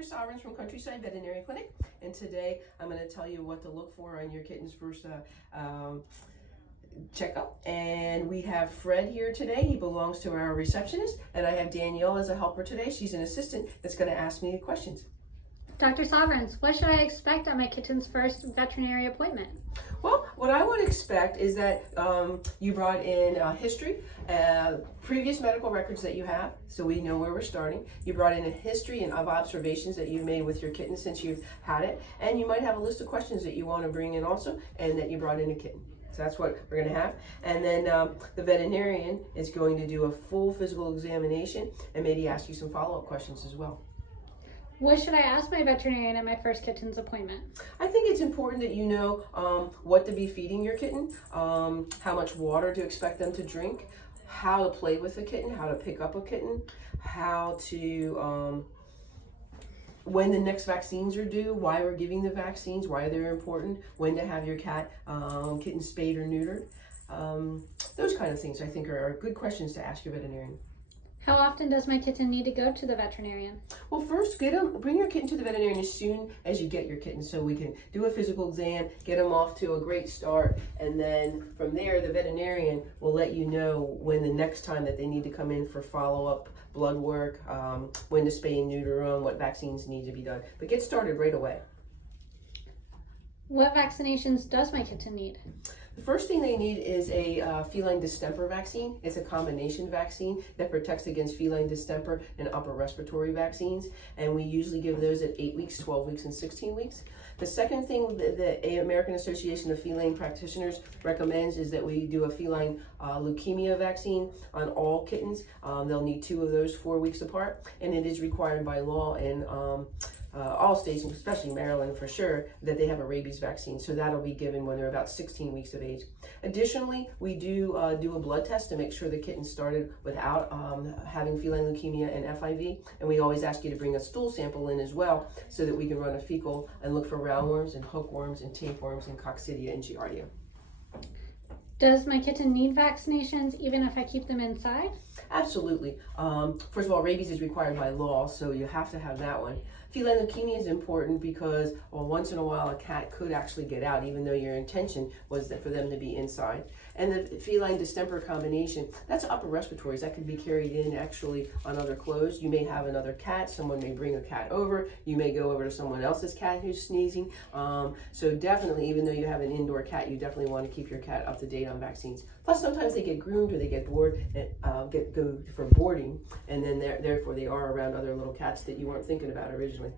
Dr. Sovereigns from Countryside Veterinary Clinic, and today I'm going to tell you what to look for on your kitten's first checkup. And we have Fred here today. He belongs to our receptionist, and I have Danielle as a helper today. She's an assistant that's going to ask me the questions. Dr. Sovereigns, what should I expect on my kitten's first veterinary appointment? Well, what I would expect is that you brought in history, previous medical records that you have, so we know where we're starting. You brought in a history and of observations that you've made with your kitten since you've had it, and you might have a list of questions that you want to bring in also, and that you brought in a kitten. So that's what we're going to have. And then the veterinarian is going to do a full physical examination and maybe ask you some follow-up questions as well. What should I ask my veterinarian at my first kitten's appointment? I think it's important that you know what to be feeding your kitten, how much water to expect them to drink, how to play with the kitten, how to pick up a kitten, how to, when the next vaccines are due, why we're giving the vaccines, why they're important, when to have your kitten spayed or neutered. Those kind of things I think are good questions to ask your veterinarian. How often does my kitten need to go to the veterinarian? Well, first, bring your kitten to the veterinarian as soon as you get your kitten so we can do a physical exam, get them off to a great start, and then from there, the veterinarian will let you know when the next time that they need to come in for follow-up blood work, when to spay and neuter them, what vaccines need to be done. But get started right away. What vaccinations does my kitten need? The first thing they need is a feline distemper vaccine. It's a combination vaccine that protects against feline distemper and upper respiratory vaccines. And we usually give those at 8 weeks, 12 weeks, and 16 weeks. The second thing that the American Association of Feline Practitioners recommends is that we do a feline leukemia vaccine on all kittens. They'll need 2 of those 4 weeks apart. And it is required by law in all states, especially Maryland for sure, that they have a rabies vaccine. So that'll be given when they're about 16 weeks of age. Additionally, we do a blood test to make sure the kitten started without having feline leukemia and FIV. And we always ask you to bring a stool sample in as well so that we can run a fecal and look for roundworms and hookworms and tapeworms and coccidia and giardia. Does my kitten need vaccinations even if I keep them inside? Absolutely. First of all, rabies is required by law, so you have to have that one. Feline leukemia is important because, well, once in a while a cat could actually get out, even though your intention was that for them to be inside. And the feline distemper combination, that's upper respiratories. That could be carried in actually on other clothes. You may have another cat. Someone may bring a cat over. You may go over to someone else's cat who's sneezing. So definitely, even though you have an indoor cat, you definitely want to keep your cat up to date on vaccines. Plus, sometimes they get groomed or they get bored and go for boarding, and then therefore they are around other little cats that you weren't thinking about originally.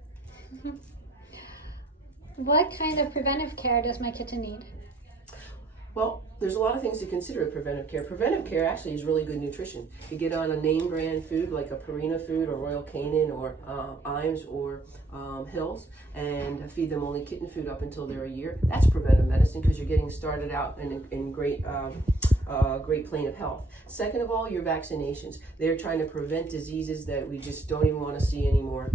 What kind of preventive care does my kitten need? Well, there's a lot of things to consider with preventive care. Preventive care actually is really good nutrition. You get on a name brand food like a Purina food or Royal Canin or Iams or Hills and feed them only kitten food up until they're a year. That's preventive medicine because you're getting started out in great plane of health. Second of all, your vaccinations. They're trying to prevent diseases that we just don't even want to see anymore.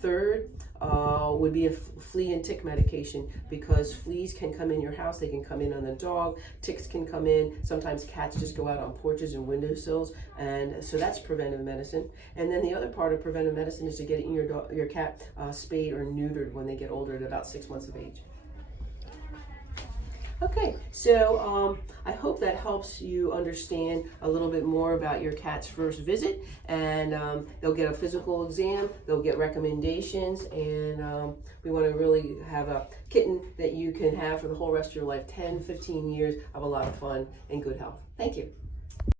Third would be a flea and tick medication because fleas can come in your house, they can come in on the dog, ticks can come in, sometimes cats just go out on porches and windowsills, and so that's preventive medicine. And then the other part of preventive medicine is to get your cat spayed or neutered when they get older at about 6 months of age. Okay, so I hope that helps you understand a little bit more about your cat's first visit, and they'll get a physical exam, they'll get recommendations, and we want to really have a kitten that you can have for the whole rest of your life, 10, 15 years of a lot of fun and good health. Thank you.